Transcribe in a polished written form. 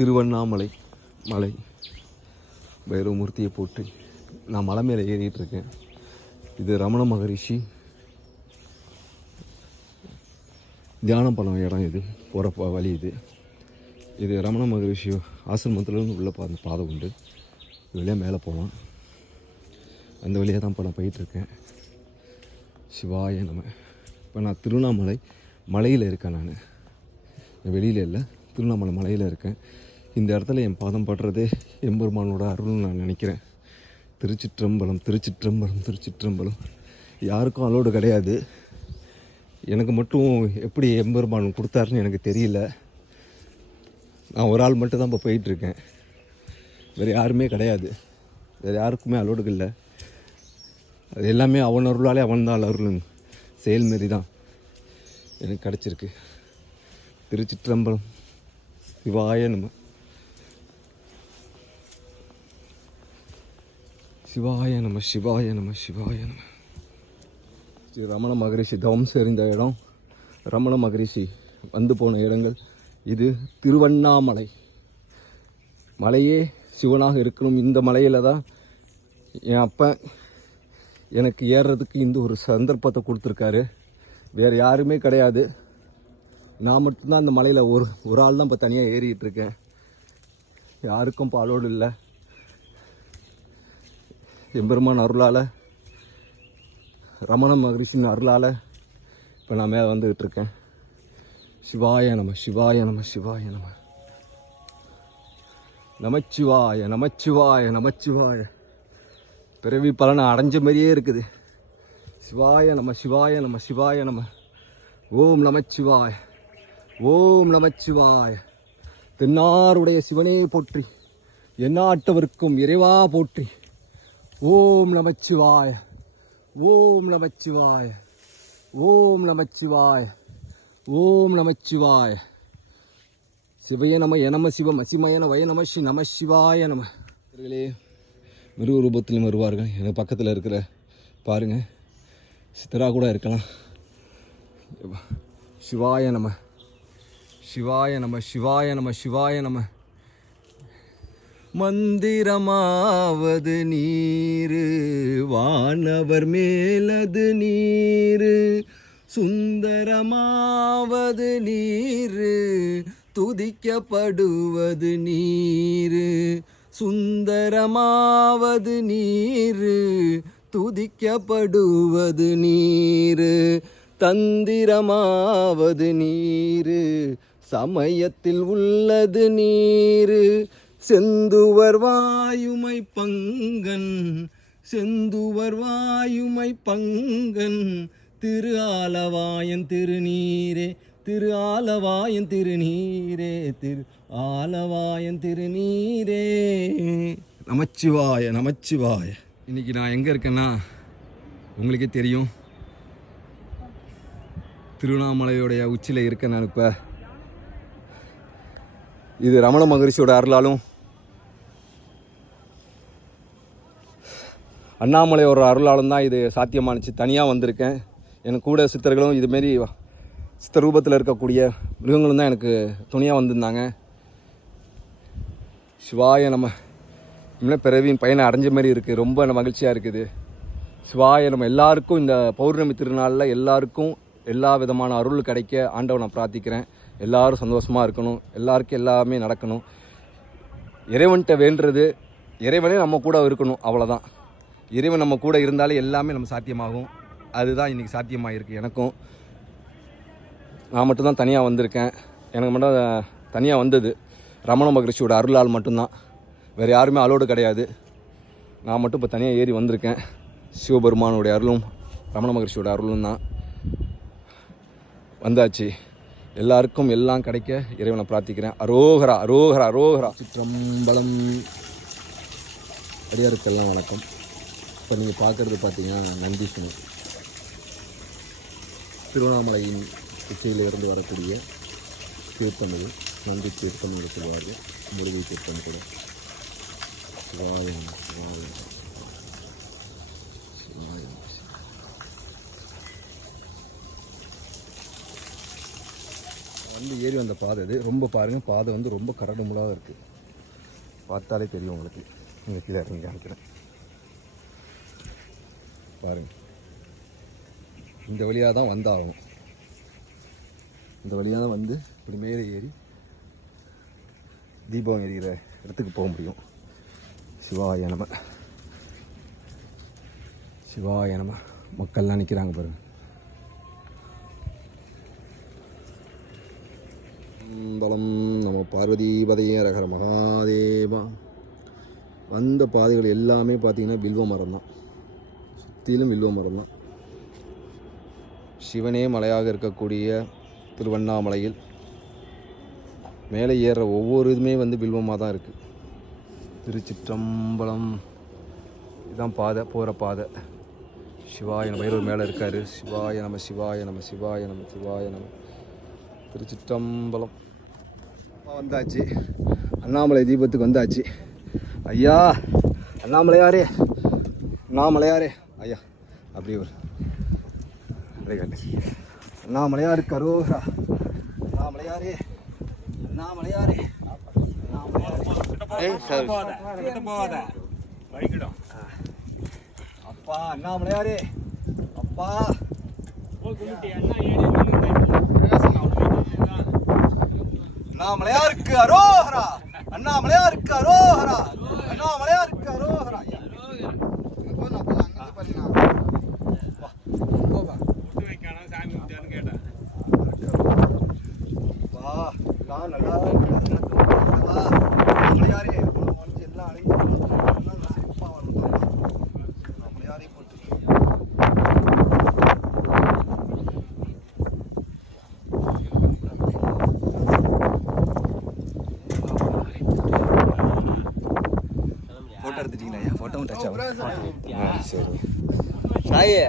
திருவண்ணாமலை மலை பைரவமூர்த்தியை போட்டு நான் மலை மேலே ஏறிட்டு இருக்கேன். இது ரமண மகரிஷி தியானம் பண்ண இடம். இது போகிற வழி இது ரமண மகரிஷி ஆசிரமத்துலேருந்து உள்ள அந்த பாதை உண்டு. இது வழியாக மேலே போகலாம். அந்த வழியாக தான் இப்போ நான் போயிட்டுருக்கேன். சிவாய நம்ம. இப்போ நான் திருவண்ணாமலை மலையில் இருக்கேன். நான் வெளியில் இல்லை, திருவண்ணாமலை மலையில் இருக்கேன். இந்த இடத்துல என் பாதம் படுறதே எம்பெருமானோட அருள்னு நான் நினைக்கிறேன். திருச்சிற்றம்பலம் திருச்சிற்றம்பலம் திருச்சிற்றம்பலம். யாருக்கும் அலோடு கிடையாது. எனக்கு மட்டும் எப்படி எம்பெருமான் கொடுத்தாருன்னு எனக்கு தெரியல. நான் ஒரு ஆள் மட்டும் தான் இப்போ போயிட்டுருக்கேன். வேறு யாருமே கிடையாது. வேறு யாருக்குமே அலோடுக்கு இல்லை. அது எல்லாமே அவன் அருளாலே அவன் தான் அருள் செயல்மாரி தான் எனக்கு கிடச்சிருக்கு. திருச்சிற்றம்பலம் சிவாய நம. சிவாய நம சிவாய நம சிவாய நம. ஸ்ரீ ரமண மகரிஷி தவம் சேர்ந்த இடம், ரமண மகரிஷி வந்து போன இடங்கள். இது திருவண்ணாமலை மலையே சிவனாக இருக்கணும். இந்த மலையில் தான் என் அப்பா எனக்கு ஏறுறதுக்கு இந்த ஒரு சந்தர்ப்பத்தை கொடுத்துருக்காரு. வேறு யாருமே கிடையாது. நான் மட்டும்தான் அந்த மலையில் ஒரு ஆள் தான் இப்போ தனியாக ஏறிக்கிட்டு இருக்கேன். யாருக்கும் பாலோடு இல்லை. எம்பெருமான் அருளால், ரமண மகரிஷின் அருளால் இப்போ நான் மேலே வந்துக்கிட்டு இருக்கேன். சிவாய நம சிவாய நம சிவாய நம. நமச்சிவாய நமச்சிவாய நமச்சிவாய. பிறவி பலனை அடைஞ்ச மாதிரியே இருக்குது. சிவாய நம சிவாய நம சிவாய நம. ஓம் நமச்சிவாய ஓம் நமச்சிவாய. தென்னாருடைய சிவனே போற்றி, எந்நாட்டவருக்கும் இறைவா போற்றி. ஓம் நமச்சிவாய ஓம் நமச்சிவாய ஓம் நமச்சிவாய ஓம் நமச்சிவாய. சிவய நம எனம சிவம் அசிமயன வய நம ஸ்ரீ நம சிவாய நம. மிருக ரூபத்திலும் வருவார்கள். எனக்கு பக்கத்தில் இருக்கிற பாருங்கள், சித்தராக கூட இருக்கலாம். சிவாய நம சிவாய நம சிவாய நம சிவாய நம. மந்திரமாவது நீரு, வானவர் மேலது நீரு. சுந்தரமாவது நீரு, துதிக்கப்படுவது நீரு. சுந்தரமாவது நீரு, துதிக்கப்படுவது நீரு. தந்திரமாவது நீரு, சமயத்தில் உள்ளது நீரு. செந்துவர் வாயுமை பங்கன், செந்துவர் வாயுமை பங்கன். திரு ஆலவாயன் திருநீரே, திரு ஆலவாயன் திருநீரே, திரு ஆலவாயன் திருநீரே. நமச்சிவாய நமச்சிவாய. இன்றைக்கி நான் எங்கே இருக்கேன்னா உங்களுக்கே தெரியும். திருவண்ணாமலையோடைய உச்சியில் இருக்கேன் நான் இப்போ. இது ரமண மகரிஷியோட அருளாலும், அண்ணாமலையோட அருளாலும் தான் இது சாத்தியமானுச்சு. தனியாக வந்திருக்கேன். எனக்கு கூட சித்தர்களும் இதுமாரி சித்த ரூபத்தில் இருக்கக்கூடிய மிருகங்களும் தான் எனக்கு துணையாக வந்திருந்தாங்க. சிவாய நம்ம. இன்னும் பிறவியின் பயனை அடைஞ்ச மாதிரி இருக்குது. ரொம்ப மகிழ்ச்சியாக இருக்குது. சிவாய நம்ம. எல்லாருக்கும் இந்த பௌர்ணமி திருநாளில் எல்லாருக்கும் எல்லா விதமான அருள் கிடைக்க ஆண்டவனை நான் பிரார்த்திக்கிறேன். எல்லோரும் சந்தோஷமாக இருக்கணும். எல்லாருக்கும் எல்லாமே நடக்கணும். இறைவன்கிட்ட வேண்டுறது, இறைவனே நம்ம கூட இருக்கணும், அவ்வளோதான். இறைவன் நம்ம கூட இருந்தாலே எல்லாமே நம்ம சாத்தியமாகும். அதுதான் இன்றைக்கி சாத்தியமாக இருக்குது எனக்கும். நான் மட்டும்தான் தனியாக வந்திருக்கேன். எனக்கு மட்டும் தனியாக வந்தது ரமண மகரிஷியோட அருளால் மட்டும்தான். வேறு யாருமே அலோடு கிடையாது. நான் மட்டும் இப்போ தனியாக ஏறி வந்திருக்கேன். சிவபெருமானுடைய அருளும் ரமண மகரிஷியோட அருளும் தான். வந்தாச்சு. எல்லாருக்கும் எல்லாம் கிடைக்க இறைவனை பிரார்த்திக்கிறேன். அரோகரா அரோகரா அரோகரா. சிற்றம்பலம். அடியாருக்கெல்லாம் வணக்கம். இப்போ நீங்கள் பார்க்குறது பார்த்தீங்கன்னா நந்தீஸ்வரர். திருவண்ணாமலையின் உச்சியில் இருந்து வரக்கூடிய தீர்த்தம் இது. நந்தி தீர்த்தம் என்று சொல்வார்கள். முருகை தீர்த்தம் கூட. சிவாயம் சிவாயம் சிவாயம். வந்து ஏறி வந்த பாதை இது. ரொம்ப பாருங்கள், பாதை வந்து ரொம்ப கரடு முடாக இருக்குது. பார்த்தாலே தெரியும் உங்களுக்கு. இங்கே கீழே இறங்கி காமிக்கிறேன் பாருங்கள். இந்த வழியாக தான் வந்தாகும். இந்த வழியாக தான் வந்து இப்படி மேலே ஏறி தீபம் எரிகிற இடத்துக்கு போக முடியும். சிவாய நம, சிவாய நம. மக்கள்லாம் நிற்கிறாங்க பாருங்கள். பலம் நம்ம பார்வதிபதையே ரகர மகாதேவா. வந்த பாதைகள் எல்லாமே பார்த்திங்கன்னா வில்வ மரம் தான், சுற்றிலும் வில்வ மரம் தான். சிவனே மலையாக இருக்கக்கூடிய திருவண்ணாமலையில் மேலே ஏறுற ஒவ்வொரு இதுவுமே வந்து வில்வமாக தான் இருக்குது. திருச்சிற்றம்பலம் இதுதான் பாதை, போகிற பாதை. சிவாய நம. பைரவர் மேலே இருக்கார். சிவாய நம, சிவாய நம, சிவாய நம, சிவாய நம. திருச்சிற்றம்பலம் வந்தாச்சு. அண்ணாமலை தீபத்துக்கு வந்தாச்சு. ஐயா அண்ணாமலையாரே, அண்ணாமலையாரே ஐயா அப்படி ஒரு அண்ணாமலையாருக்கு அரோகரா. அண்ணாமலையாரே, அண்ணாமலையாரே, அப்பா அண்ணாமலையாரே, அப்பா அண்ணாமலையாருக்கு அரோகரா, அண்ணாமலையாருக்கு அரோகரா, அண்ணாமலையாருக்கு அரோகரா. ஃபோட்டோ எடுத்துட்டீங்களா? ஐயா ஃபோட்டோவும் டச் ஆகும். சரி சாயே